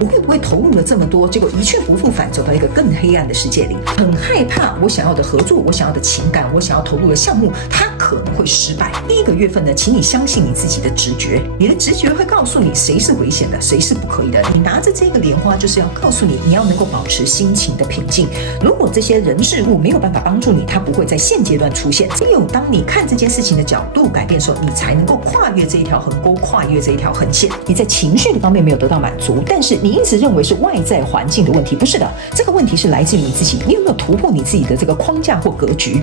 我会不会投入了这么多，结果一去不复返，走到一个更黑暗的世界里？很害怕我想要的合作，我想要的情感，我想要投入的项目，它可能会失败。第一个月份呢，请你相信你自己的直觉，你的直觉会告诉你谁是危险的，谁是不可以的。你拿着这个莲花，就是要告诉你，你要能够保持心情的平静。如果这些人事物没有办法帮助你，它不会在现阶段出现。只有当你看这件事情的角度改变的时候，你才能够跨越这一条横沟，跨越这一条横线。你在情绪的方面没有得到满足，但是你一直认为是外在环境的问题，不是的，这个问题是来自于你自己。你有没有突破你自己的这个框架或格局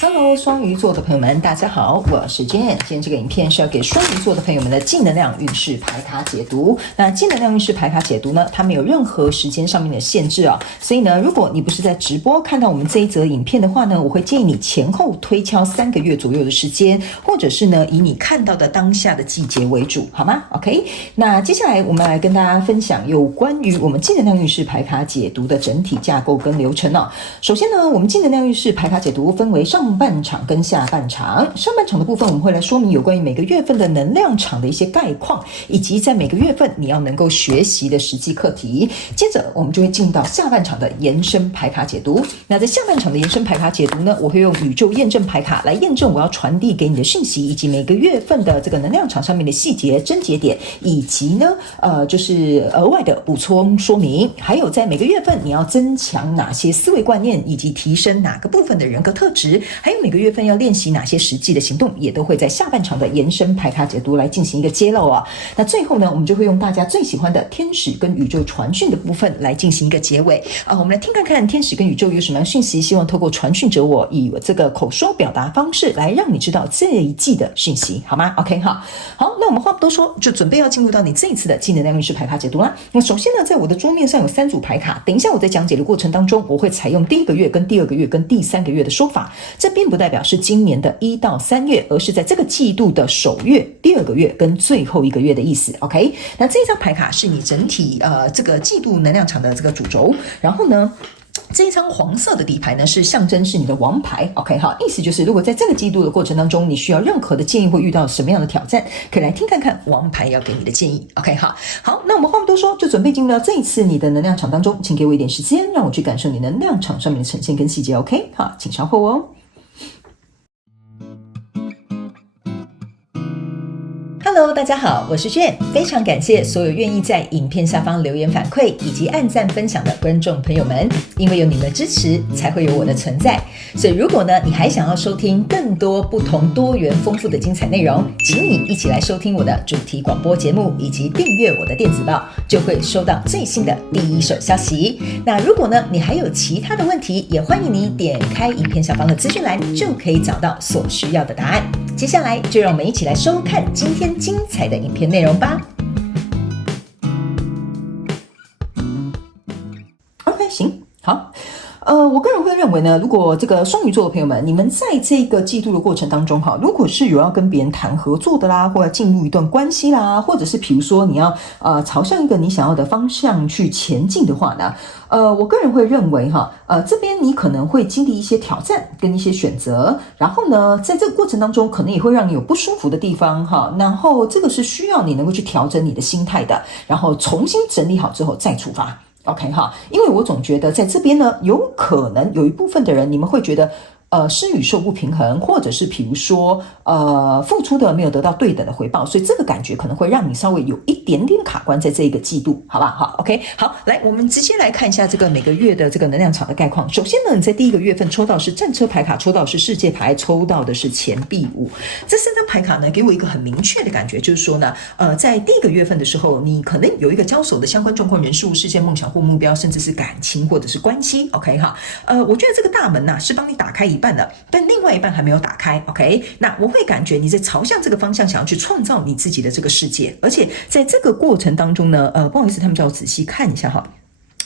？Hello， 双鱼座的朋友们，大家好，我是 Jane。今天这个影片是要给双鱼座的朋友们的正能量运势牌卡解读。那正能量运势牌卡解读呢，它没有任何时间上面的限制啊，所以呢，如果你不是在直播看到我们这一则影片的话呢，我会建议你前后推敲3个月左右的时间，或者是呢，以你看到的当下的季节为主，好吗 ？OK， 那接下来我们来跟大家分享有关于我们正能量运势牌卡解读的整体架构跟流程啊。首先呢，我们正能量运势牌卡解读分为上半场跟下半场。上半场的部分，我们会来说明有关于每个月份的能量场的一些概况，以及在每个月份你要能够学习的实际课题。接着，我们就会进入到下半场的延伸牌卡解读。那在下半场的延伸牌卡解读呢，我会用宇宙验证牌卡来验证我要传递给你的讯息，以及每个月份的这个能量场上面的细节、症结点，以及呢，就是额外的补充说明。还有在每个月份你要增强哪些思维观念，以及提升哪个部分的人格特质，还有每个月份要练习哪些实际的行动，也都会在下半场的延伸牌卡解读来进行一个揭露啊。那最后呢，我们就会用大家最喜欢的天使跟宇宙传讯的部分来进行一个结尾啊。我们来听看看天使跟宇宙有什么样的讯息，希望透过传讯者我以这个口说表达方式来让你知道这一季的讯息，好吗 ？OK 好，那我们话不多说，就准备要进入到你这一次的正能量运势牌卡解读啦。那首先呢，在我的桌面上有3组牌卡，等一下我在讲解的过程当中，我会采用第1个月跟第2个月跟第3个月的说法，这并不代表是今年的1到3月，而是在这个季度的首月、第2个月跟最后1个月的意思。OK， 那这张牌卡是你整体这个季度能量场的这个主轴，然后呢，这一张黄色的底牌呢，是象征是你的王牌 ，OK 好，意思就是如果在这个季度的过程当中，你需要任何的建议或遇到什么样的挑战，可以来听看看王牌要给你的建议 ，OK 好，那我们话不多说，就准备进入到这一次你的能量场当中，请给我一点时间，让我去感受你能量场上面的呈现跟细节 ，OK 好，请稍后哦。Hello， 大家好，我是Jane，非常感谢所有愿意在影片下方留言反馈以及按赞分享的观众朋友们，因为有你们的支持，才会有我的存在。所以如果呢，你还想要收听更多不同、多元、丰富的精彩内容，请你一起来收听我的主题广播节目，以及订阅我的电子报，就会收到最新的第一手消息。那如果呢，你还有其他的问题，也欢迎你点开影片下方的资讯栏，就可以找到所需要的答案。接下来就让我们一起来收看今天精彩的影片内容吧。OK， 行，好。我个人会认为呢，如果这个双鱼座的朋友们，你们在这个季度的过程当中哈，如果是有要跟别人谈合作的啦，或者进入一段关系啦，或者是比如说你要朝向一个你想要的方向去前进的话呢，我个人会认为哈，这边你可能会经历一些挑战跟一些选择，然后呢，在这个过程当中，可能也会让你有不舒服的地方哈，然后这个是需要你能够去调整你的心态的，然后重新整理好之后再出发。OK 哈，因为我总觉得在这边呢，有可能有一部分的人，你们会觉得施与受不平衡，或者是比如说付出的没有得到对等的回报，所以这个感觉可能会让你稍微有一点点卡关在这一个季度，好吧？好 ，OK， 好，来，我们直接来看一下这个每个月的这个能量场的概况。首先呢，你在第1个月份抽到是战车牌卡，抽到是世界牌，抽到的是钱币5。这3张牌卡呢，给我一个很明确的感觉，就是说呢，在第1个月份的时候，你可能有一个交手的相关状况、人事物、事件、梦想或目标，甚至是感情或者是关系 ，OK 哈。我觉得这个大门是帮你打开一半的，但另外一半还没有打开 ，OK？ 那我会感觉你在朝向这个方向，想要去创造你自己的这个世界，而且在这个过程当中呢，不好意思，他们叫我仔细看一下哈。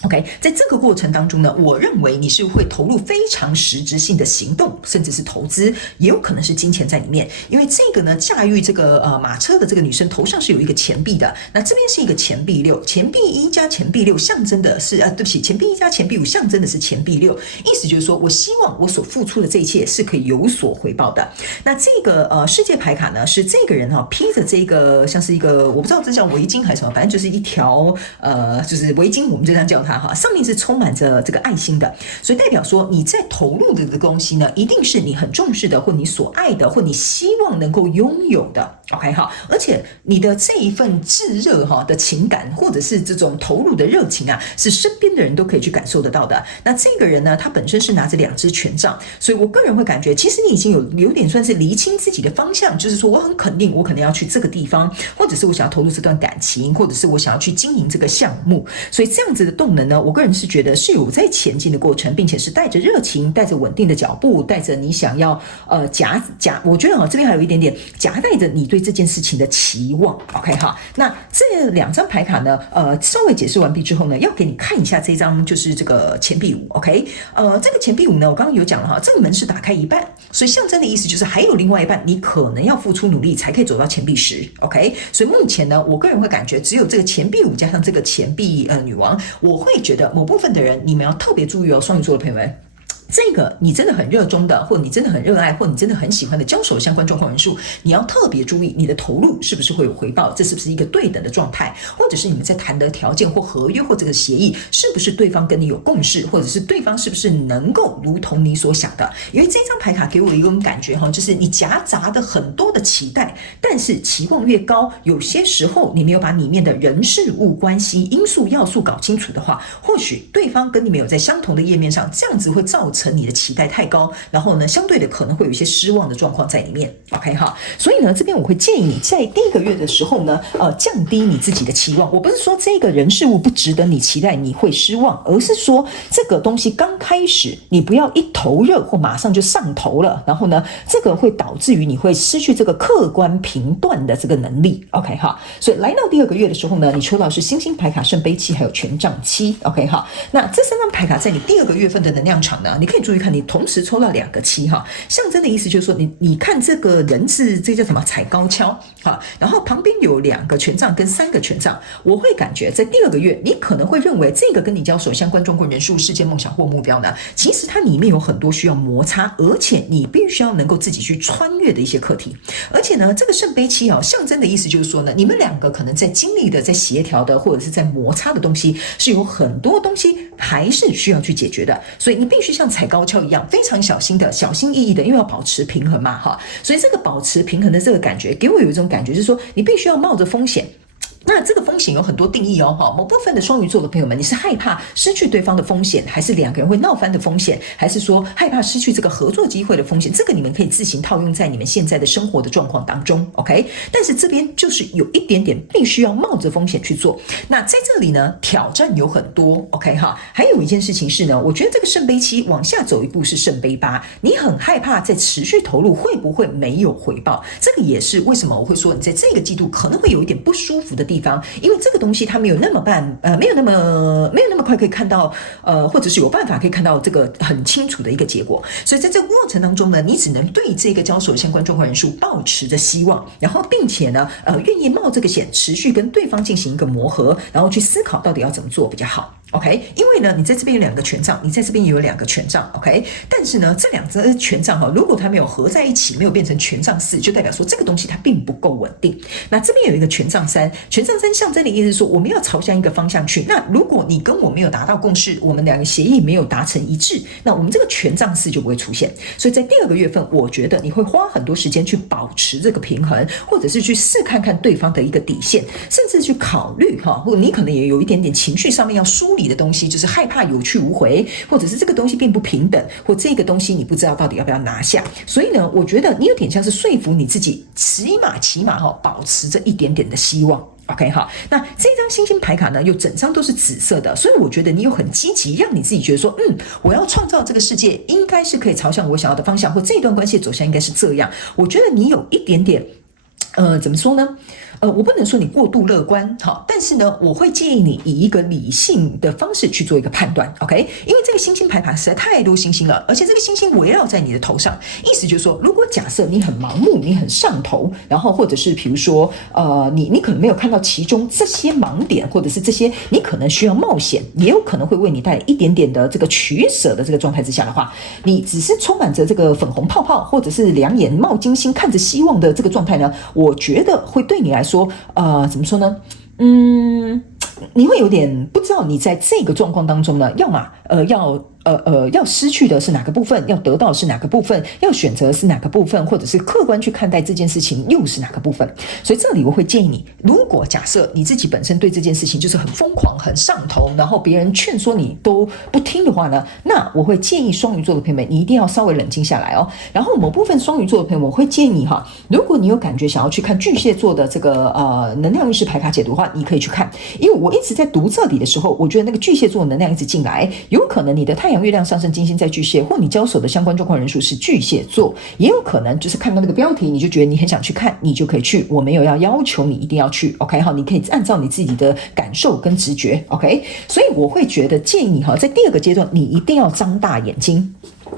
OK， 在这个过程当中呢，我认为你是会投入非常实质性的行动，甚至是投资，也有可能是金钱在里面。因为这个呢，驾驭这个马车的这个女生头上是有一个钱币的，那这边是一个钱币6，钱币1加钱币6象征的是对不起，钱币1加钱币5象征的是钱币6，意思就是说我希望我所付出的这一切是可以有所回报的。那这个世界牌卡呢，是这个人披着这个像是一个我不知道这叫围巾还是什么，反正就是一条就是围巾，我们就这样叫它。上面是充满着这个爱心的，所以代表说你在投入的这个东西呢，一定是你很重视的，或你所爱的，或你希望能够拥有的。OK 好，而且你的这一份炙热的情感，或者是这种投入的热情啊，是身边的人都可以去感受得到的。那这个人呢，他本身是拿着2支权杖，所以我个人会感觉，其实你已经有点算是厘清自己的方向，就是说我很肯定，我可能要去这个地方，或者是我想要投入这段感情，或者是我想要去经营这个项目。所以这样子的动能呢，我个人是觉得是有在前进的过程，并且是带着热情，带着稳定的脚步，带着你想要我觉得这边还有一点点夹带着你对这件事情的期望。 OK 好，那这2张牌卡呢稍微解释完毕之后呢，要给你看一下这张就是这个钱币5。 OK 这个钱币5呢，我刚刚有讲了这个门是打开一半，所以象征的意思就是还有另外一半你可能要付出努力才可以走到钱币10。 OK 所以目前呢，我个人会感觉只有这个钱币5加上这个钱币女王，我会觉得某部分的人你们要特别注意双鱼座的朋友们，这个你真的很热衷的，或你真的很热爱，或你真的很喜欢的交手相关状况人数，你要特别注意你的投入是不是会有回报，这是不是一个对等的状态，或者是你们在谈的条件或合约或这个协议，是不是对方跟你有共识，或者是对方是不是能够如同你所想的。因为这张牌卡给我一种感觉就是你夹杂的很多的期待，但是期望越高，有些时候你没有把里面的人事物关系因素要素搞清楚的话，或许对方跟你们有在相同的页面上，这样子会造成你的期待太高，然后呢相对的可能会有一些失望的状况在里面。 OK 哈，所以呢这边我会建议你在第1个月的时候呢降低你自己的期望。我不是说这个人事物不值得你期待你会失望，而是说这个东西刚开始你不要一头热或马上就上头了，然后呢这个会导致于你会失去这个客观评断的这个能力。 OK 哈，所以来到第2个月的时候呢，你抽到是星星牌卡、圣杯7还有权杖7。 OK 哈，那这3张牌卡在你第2个月份的能量场呢，你可以注意看，你同时抽到2个7哈，象征的意思就是说你看这个人是这叫什么踩高跷哈，然后旁边有2个权杖跟3个权杖，我会感觉在第2个月你可能会认为这个跟你交手相关状况人数、事件、梦想或目标呢，其实它里面有很多需要摩擦，而且你必须要能够自己去穿越的一些课题。而且呢这个圣杯7象征的意思就是说呢，你们2个可能在经历的、在协调的或者是在摩擦的东西，是有很多东西还是需要去解决的，所以你必须像踩高跷一样非常小心的、小心翼翼的，因为要保持平衡嘛哈。所以这个保持平衡的这个感觉给我有一种感觉，就是说你必须要冒着风险。那这个风险有很多定义某部分的双鱼座的朋友们，你是害怕失去对方的风险，还是2个人会闹翻的风险，还是说害怕失去这个合作机会的风险，这个你们可以自行套用在你们现在的生活的状况当中。 OK， 但是这边就是有一点点必须要冒着风险去做。那在这里呢挑战有很多。 OK 哈，还有一件事情是呢，我觉得这个圣杯7往下走一步是圣杯8，你很害怕在持续投入会不会没有回报，这个也是为什么我会说你在这个季度可能会有一点不舒服的地方，因为这个东西它没有那么没有那么快可以看到或者是有办法可以看到这个很清楚的一个结果。所以在这个过程当中呢，你只能对这个交手相关状况人数抱持着希望，然后并且呢愿意冒这个险，持续跟对方进行一个磨合，然后去思考到底要怎么做比较好。OK， 因为呢，你在这边有2个权杖，你在这边也有2个权杖 ，OK， 但是呢，这2个权杖如果它没有合在一起，没有变成权杖4，就代表说这个东西它并不够稳定。那这边有一个权杖3，权杖3象征的意思是说我们要朝向一个方向去。那如果你跟我没有达到共识，我们2个协议没有达成一致，那我们这个权杖4就不会出现。所以在第2个月份，我觉得你会花很多时间去保持这个平衡，或者是去试看看对方的一个底线，甚至去考虑或你可能也有一点点情绪上面要梳理的东西，就是害怕有去无回，或者是这个东西并不平等，或这个东西你不知道到底要不要拿下。所以呢，我觉得你有点像是说服你自己，起码保持着一点点的希望。OK 好，那这张星星牌卡呢，又整张都是紫色的，所以我觉得你有很积极，让你自己觉得说，我要创造这个世界，应该是可以朝向我想要的方向，或这一段关系走向应该是这样。我觉得你有一点点怎么说呢？我不能说你过度乐观，好，但是呢，我会建议你以一个理性的方式去做一个判断 ，OK？因为这个星星牌实在太多星星了，而且这个星星围绕在你的头上，意思就是说，如果假设你很盲目，你很上头，然后或者是比如说，你可能没有看到其中这些盲点，或者是这些你可能需要冒险，也有可能会为你带来一点点的这个取舍的这个状态之下的话，你只是充满着这个粉红泡泡，或者是两眼冒金星，看着希望的这个状态呢，我觉得会对你来说，怎么说呢？你会有点不知道你在这个状况当中呢，要么要失去的是哪个部分，要得到的是哪个部分，要选择的是哪个部分，或者是客观去看待这件事情又是哪个部分。所以这里我会建议你，如果假设你自己本身对这件事情就是很疯狂很上头，然后别人劝说你都不听的话呢，那我会建议双鱼座的朋友们，你一定要稍微冷静下来哦。然后某部分双鱼座的朋友们，我会建议你哈，如果你有感觉想要去看巨蟹座的这个能量运势牌卡解读的话，你可以去看，因为我一直在读这里的时候，我觉得那个巨蟹座的能量一直进来，有可能你的太阳月亮上升金星在巨蟹，或你交手的相关状况人数是巨蟹座，也有可能就是看到那个标题你就觉得你很想去看，你就可以去，我没有要求你一定要去 OK 好，你可以按照你自己的感受跟直觉 OK， 所以我会觉得建议你在第二个阶段你一定要张大眼睛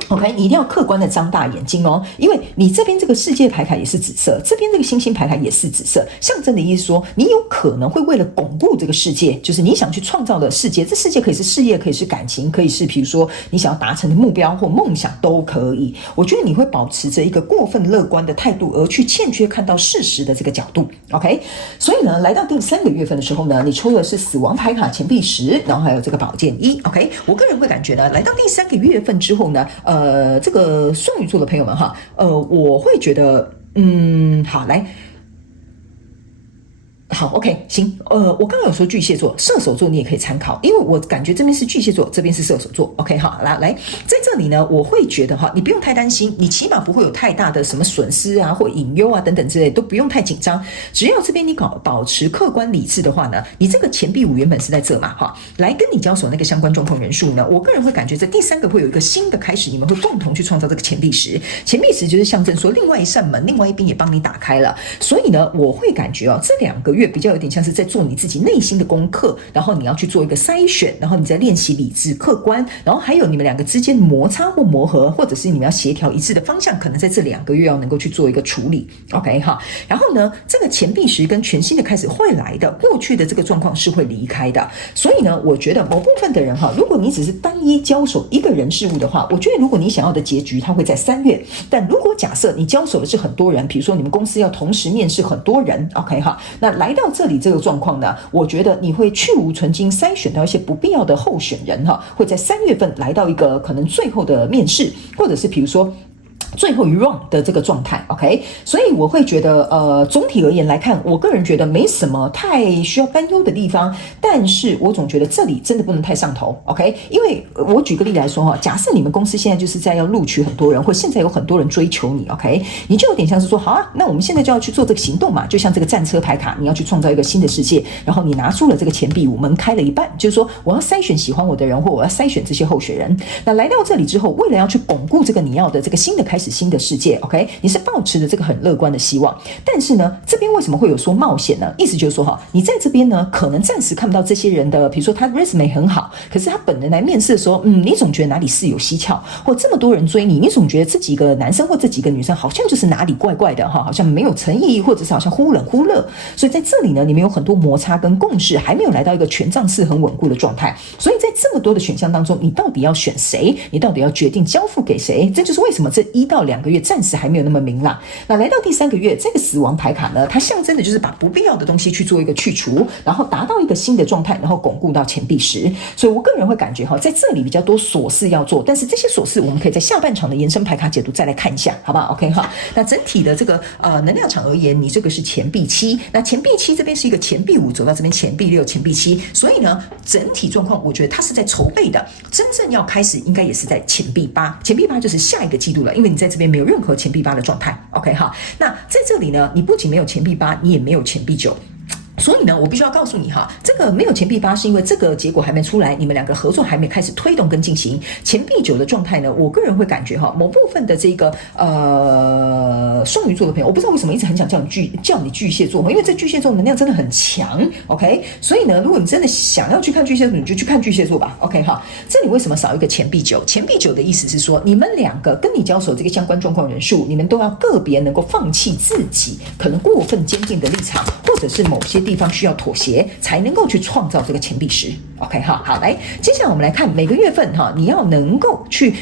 OK， 你一定要客观的张大眼睛哦，因为你这边这个世界牌卡也是紫色，这边这个星星牌卡也是紫色，象征的意思说，你有可能会为了巩固这个世界，就是你想去创造的世界，这世界可以是事业，可以是感情，可以是比如说你想要达成的目标或梦想都可以。我觉得你会保持着一个过分乐观的态度，而去欠缺看到事实的这个角度 OK。所以呢，来到第3个月份的时候呢，你抽的是死亡牌卡钱币10，然后还有这个宝剑1 OK。我个人会感觉呢，来到第3个月份之后呢，这个双鱼座的朋友们哈，我会觉得，好，来。好 ，OK， 行，我刚刚有说巨蟹座、射手座你也可以参考，因为我感觉这边是巨蟹座，这边是射手座 ，OK， 好，来，在这里呢，我会觉得哈，你不用太担心，你起码不会有太大的什么损失啊，或隐忧啊等等之类，都不用太紧张。只要这边你保持客观理智的话呢，你这个钱币5原本是在这嘛，哈，来跟你交手那个相关状况人数呢，我个人会感觉在第3个会有一个新的开始，你们会共同去创造这个钱币10，钱币10就是象征说另外一扇门，另外一边也帮你打开了，所以呢，我会感觉这2个月比较有点像是在做你自己内心的功课，然后你要去做一个筛选，然后你在练习理智客观，然后还有你们两个之间摩擦或磨合，或者是你们要协调一致的方向，可能在这2个月要能够去做一个处理 OK 哈。然后呢，这个钱币10跟全新的开始会来的，过去的这个状况是会离开的，所以呢，我觉得某部分的人哈，如果你只是单一交手一个人事物的话，我觉得如果你想要的结局它会在3月，但如果假设你交手的是很多人，比如说你们公司要同时面试很多人 OK 哈，那来到这里这个状况呢，我觉得你会去无存菁，筛选到一些不必要的候选人哈，会在3月份来到一个可能最后的面试，或者是比如说最后一 round 的这个状态 OK， 所以我会觉得总体而言来看，我个人觉得没什么太需要担忧的地方，但是我总觉得这里真的不能太上头 OK， 因为我举个例来说哈，假设你们公司现在就是在要录取很多人，或现在有很多人追求你 OK， 你就有点像是说好啊，那我们现在就要去做这个行动嘛，就像这个战车牌卡，你要去创造一个新的世界，然后你拿出了这个钱币5，门开了一半，就是说我要筛选喜欢我的人，或我要筛选这些候选人。那来到这里之后，为了要去巩固这个你要的这个新的开始，新的世界 OK， 你是抱持着这个很乐观的希望，但是呢，这边为什么会有说冒险呢？意思就是说哈，你在这边呢，可能暂时看不到这些人的，比如说他 resume 很好，可是他本人来面试的时候，你总觉得哪里事有蹊跷，或这么多人追你，你总觉得这几个男生或这几个女生好像就是哪里怪怪的哈，好像没有诚意，或者是好像忽冷忽热，所以在这里呢，你们有很多摩擦跟共识，还没有来到一个权杖式很稳固的状态，所以在这么多的选项当中，你到底要选谁？你到底要决定交付给谁？这就是为什么这1到2个月暂时还没有那么明朗。那来到第3个月，这个死亡牌卡呢，它象征的就是把不必要的东西去做一个去除，然后达到一个新的状态，然后巩固到钱币10。所以我个人会感觉在这里比较多琐事要做，但是这些琐事我们可以在下半场的延伸牌卡解读再来看一下，好不好 ？OK 哈。那整体的这个能量场而言，你这个是钱币7，那钱币7这边是一个钱币5走到这边钱币6、钱币7，所以呢，整体状况我觉得它是在筹备的，真正要开始应该也是在钱币8，钱币8就是下一个季度了，因为你在这边没有任何钱币8的状态 ，OK 哈。那在这里呢，你不仅没有钱币8，你也没有钱币9。所以呢，我必须要告诉你哈，这个没有钱币8是因为这个结果还没出来，你们两个合作还没开始推动跟进行。钱币9的状态呢，我个人会感觉哈，某部分的这个双鱼座的朋友，我不知道为什么一直很想叫你巨蟹座，因为这巨蟹座能量真的很强 ，OK？ 所以呢，如果你真的想要去看巨蟹座，你就去看巨蟹座吧 ，OK 哈。这里为什么少一个钱币9？钱币9的意思是说，你们两个跟你交手这个相关状况人数，你们都要个别能够放弃自己可能过分坚定的立场，或者是某些地方需要妥协，才能够去创造这个钱币10。OK 哈，好，来，接下来我们来看每个月份哈，你要能够去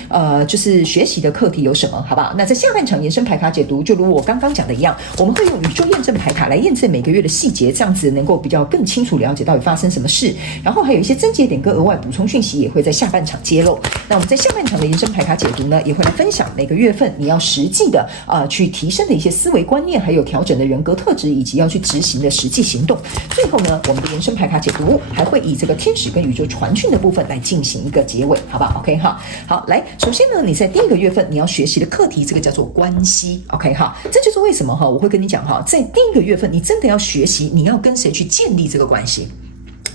就是学习的课题有什么，好不好？那在下半场延伸牌卡解读，就如我刚刚讲的一样，我们会用宇宙验证牌卡来验证每个月的细节，这样子能够比较更清楚了解到底发生什么事，然后还有一些症结点跟额外补充讯息也会在下半场揭露。那我们在下半场的延伸牌卡解读呢，也会来分享每个月份你要实际的去提升的一些思维观念，还有调整的人格特质，以及要去执行的实际行动。最后呢，我们的延伸牌卡解读还会以这个天使跟宇宙传讯的部分来进行一个结尾，好不好 ？OK 哈，好，来，首先呢，你在第一个月份你要学习的课题，这个叫做关系 ，OK 哈，这就是为什么哈，我会跟你讲哈，在第一个月份你真的要学习，你要跟谁去建立这个关系。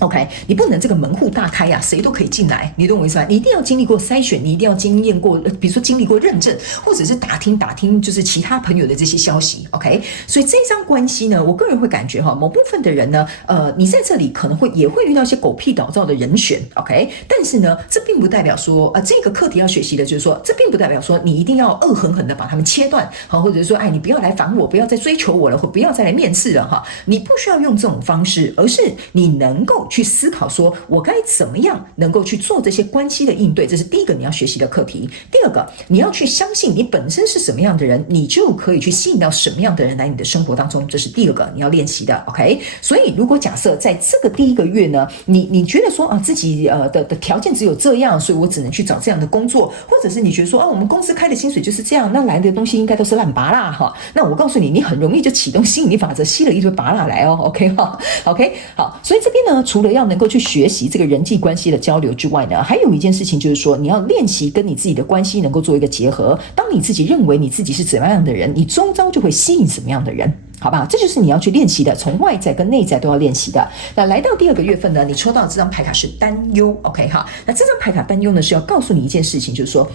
OK， 你不能这个门户大开呀，谁都可以进来，你懂我意思吗？你一定要经历过筛选，你一定要经验过，比如说经历过认证，或者是打听就是其他朋友的这些消息。OK， 所以这张关系呢，我个人会感觉哈，某部分的人呢，你在这里可能也会遇到一些狗屁倒灶的人选。OK， 但是呢，这并不代表说这个课题要学习的就是说，这并不代表说你一定要恶狠狠的把他们切断，好，或者是说，你不要来烦我，不要再追求我了，或不要再来面试了哈。你不需要用这种方式，而是你能够去思考说我该怎么样能够去做这些关系的应对，这是第一个你要学习的课题。第二个，你要去相信你本身是什么样的人，你就可以去吸引到什么样的人来你的生活当中，这是第二个你要练习的。 OK， 所以如果假设在这个第一个月呢，你觉得说自己的条件只有这样，所以我只能去找这样的工作，或者是你觉得说我们公司开的薪水就是这样，那来的东西应该都是烂拔蜡哈，那我告诉你，你很容易就启动吸引力法则，吸了一堆拔蜡来哦。 OK 哈 ，OK 好，所以这边呢，除了要能够去学习这个人际关系的交流之外呢，还有一件事情就是说，你要练习跟你自己的关系能够做一个结合。当你自己认为你自己是怎么样的人，你周遭就会吸引什么样的人，好吧？这就是你要去练习的，从外在跟内在都要练习的。那来到第二个月份呢，你抽到这张牌卡是担忧 ，OK 哈？那这张牌卡担忧呢，是要告诉你一件事情，就是说，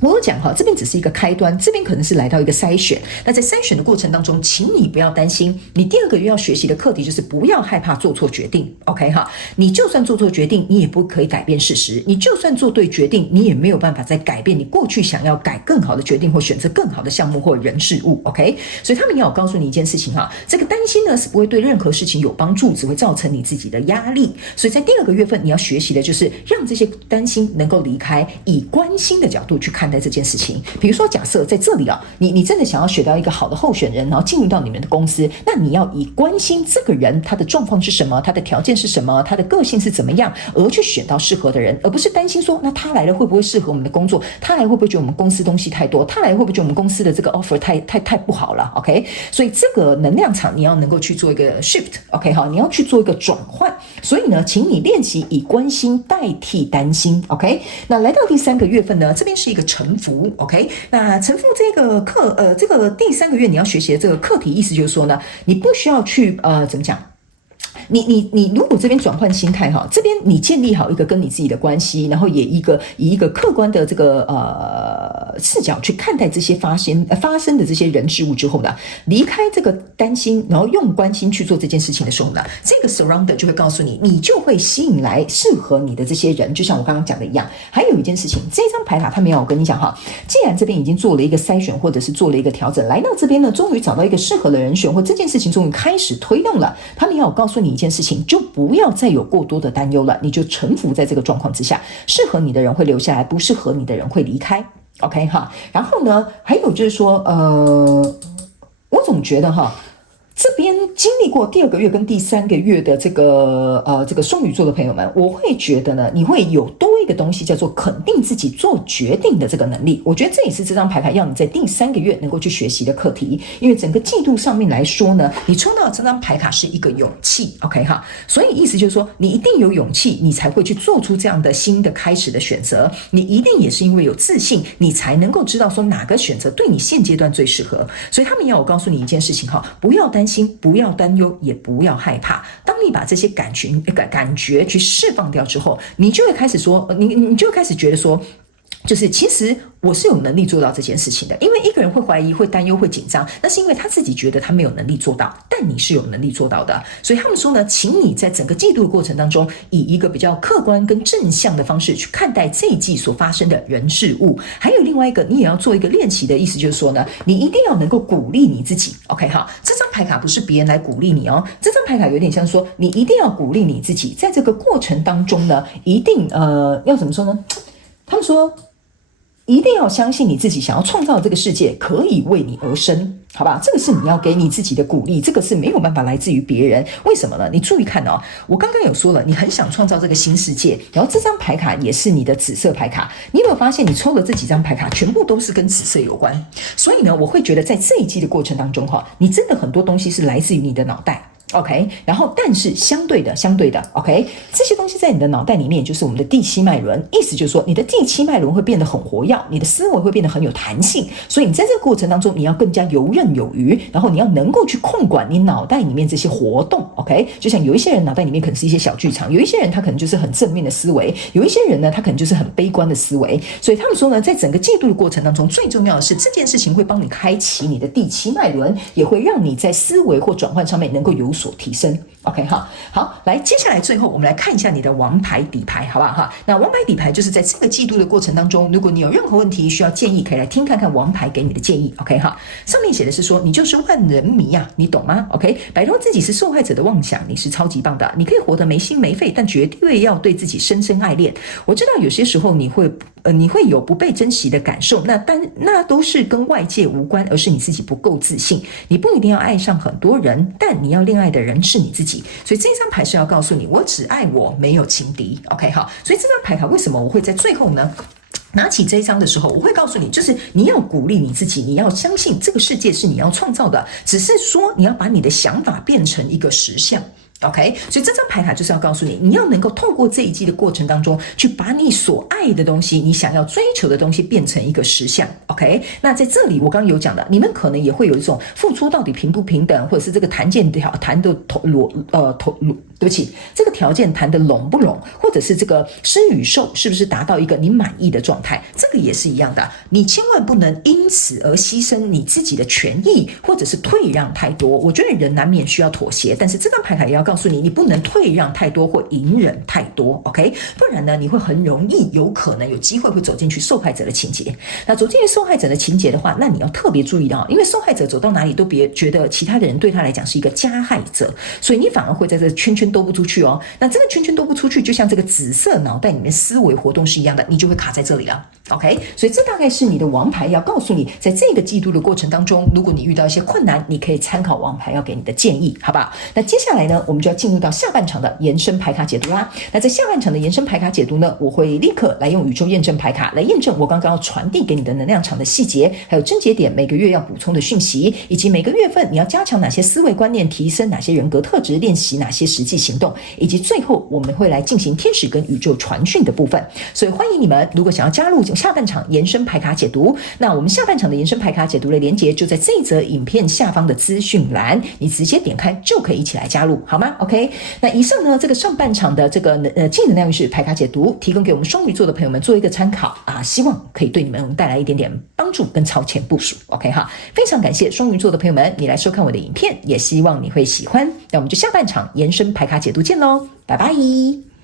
我有讲哈，这边只是一个开端，这边可能是来到一个筛选。那在筛选的过程当中，请你不要担心，你第二个月要学习的课题就是不要害怕做错决定 ，OK 哈？你就算做错决定，你也不可以改变事实；你就算做对决定，你也没有办法再改变你过去想要改更好的决定或选择更好的项目或人事物 ，OK？ 所以他们要告诉你一件事情哈，这个担心呢是不会对任何事情有帮助，只会造成你自己的压力。所以在第二个月份，你要学习的就是让这些担心能够离开，以关心的角度去看待这件事情。比如说，假设在这里你真的想要选到一个好的候选人，然后进入到你们的公司，那你要以关心这个人他的状况是什么，他的条件是什么，他的个性是怎么样，而去选到适合的人，而不是担心说，那他来了会不会适合我们的工作？他来会不会觉得我们公司东西太多？他来会不会觉得我们公司的这个 offer 太不好了 ？OK， 所以这个能量场你要能够去做一个 shift，OK 好，你要去做一个转换。所以呢，请你练习以关心代替担心 ，OK。那来到第三个月份呢，这边是一个臣服 ，OK。那臣服这个这个第三个月你要学习的这个课题，意思就是说呢，你不需要去怎么讲？你如果这边转换心态哈，这边你建立好一个跟你自己的关系，然后也以一个客观的这个视角去看待这些发生的这些人事物之后呢，离开这个担心，然后用关心去做这件事情的时候呢，这个 surrounder 就会告诉你，你就会吸引来适合你的这些人，就像我刚刚讲的一样。还有一件事情，这张牌卡它没有，我跟你讲哈，既然这边已经做了一个筛选或者是做了一个调整，来到这边呢，终于找到一个适合的人选，或这件事情终于开始推动了，他们要告诉你一件事情，就不要再有过多的担忧了，你就臣服在这个状况之下，适合你的人会留下来，不适合你的人会离开 ，OK 哈。然后呢，还有就是说，我总觉得哈，这边经历过第二个月跟第三个月的这个双鱼座的朋友们，我会觉得呢，你会有多一一个东西叫做肯定自己做决定的这个能力。我觉得这也是这张牌卡要你在第3个月能够去学习的课题，因为整个季度上面来说呢，你抽到的这张牌卡是一个勇气 OK 哈，所以意思就是说你一定有勇气，你才会去做出这样的新的开始的选择，你一定也是因为有自信，你才能够知道说哪个选择对你现阶段最适合。所以他们要我告诉你一件事情哈，不要担心，不要担忧，也不要害怕。当你把这些感觉去释放掉之后，你就会开始说，你就会开始觉得说，就是其实我是有能力做到这件事情的。因为一个人会怀疑、会担忧、会紧张，那是因为他自己觉得他没有能力做到，但你是有能力做到的。所以他们说呢，请你在整个季度的过程当中，以一个比较客观跟正向的方式去看待这一季所发生的人事物。还有另外一个，你也要做一个练习的意思，就是说呢，你一定要能够鼓励你自己 OK 哈，这张牌卡不是别人来鼓励你哦，这张牌卡有点像说你一定要鼓励你自己，在这个过程当中呢，一定要怎么说呢，他们说一定要相信你自己想要创造这个世界可以为你而生，好吧？这个是你要给你自己的鼓励，这个是没有办法来自于别人。为什么呢？你注意看哦，我刚刚有说了，你很想创造这个新世界，然后这张牌卡也是你的紫色牌卡。你有没有发现，你抽的这几张牌卡全部都是跟紫色有关？所以呢，我会觉得在这一季的过程当中哈，你真的很多东西是来自于你的脑袋。OK， 然后但是相对的 OK， 这些东西在你的脑袋里面就是我们的第7脉轮，意思就是说你的第7脉轮会变得很活跃，你的思维会变得很有弹性，所以你在这个过程当中你要更加游刃有余，然后你要能够去控管你脑袋里面这些活动 OK， 就像有一些人脑袋里面可能是一些小剧场，有一些人他可能就是很正面的思维，有一些人呢他可能就是很悲观的思维，所以他们说呢，在整个季度的过程当中，最重要的是这件事情会帮你开启你的第7脉轮，也会让你在思维或转换上面能够有所提升 OK 哈。好，来接下来最后我们来看一下你的王牌底牌好不好哈？那王牌底牌就是在这个季度的过程当中，如果你有任何问题需要建议，可以来听看看王牌给你的建议 OK 哈。上面写的是说你就是万人迷啊，你懂吗 OK， 摆脱自己是受害者的妄想，你是超级棒的，你可以活得没心没肺，但绝对要对自己深深爱恋。我知道有些时候你会有不被珍惜的感受，那都是跟外界无关，而是你自己不够自信。你不一定要爱上很多人，但你要恋爱的人是你自己。所以这张牌是要告诉你，我只爱我，没有情敌 OK 好。所以这张牌卡为什么我会在最后呢拿起这一张的时候，我会告诉你，就是你要鼓励你自己，你要相信这个世界是你要创造的，只是说你要把你的想法变成一个实相OK， 所以这张牌卡就是要告诉你，你要能够透过这一季的过程当中，去把你所爱的东西，你想要追求的东西变成一个实相 OK。那在这里我刚刚有讲的，你们可能也会有一种付出到底平不平等，或者是这个谈的对不起，这个条件谈的拢不拢，或者是这个施与受是不是达到一个你满意的状态，这个也是一样的。你千万不能因此而牺牲你自己的权益，或者是退让太多。我觉得人难免需要妥协，但是这张牌卡也要告诉你，你不能退让太多或隐忍太多 OK， 不然呢你会很容易有可能有机会会走进去受害者的情节。那走进去受害者的情节的话，那你要特别注意到，因为受害者走到哪里都别觉得其他的人对他来讲是一个加害者，所以你反而会在这个圈圈兜不出去哦。那这个圈圈兜不出去，就像这个紫色脑袋里面思维活动是一样的，你就会卡在这里了 OK。 所以这大概是你的王牌要告诉你，在这个季度的过程当中，如果你遇到一些困难，你可以参考王牌要给你的建议，好不好？那接下来呢，我们就要进入到下半场的延伸牌卡解读啦。那在下半场的延伸牌卡解读呢，我会立刻来用宇宙验证牌卡来验证我刚刚要传递给你的能量场的细节，还有症结点，每个月要补充的讯息，以及每个月份你要加强哪些思维观念，提升哪些人格特质，练习哪些实际行动，以及最后我们会来进行天使跟宇宙传讯的部分。所以欢迎你们，如果想要加入下半场延伸牌卡解读，那我们下半场的延伸牌卡解读的连结就在这一则影片下方的资讯栏，你直接点开就可以一起来加入，好吗 OK。 那以上呢，这个上半场的这个净能量运势牌卡解读提供给我们双鱼座的朋友们做一个参考啊，希望可以对你们带来一点点帮助跟超前部署 OK 哈。非常感谢双鱼座的朋友们你来收看我的影片，也希望你会喜欢。那我们就下半场延伸牌卡解读见咯，拜拜。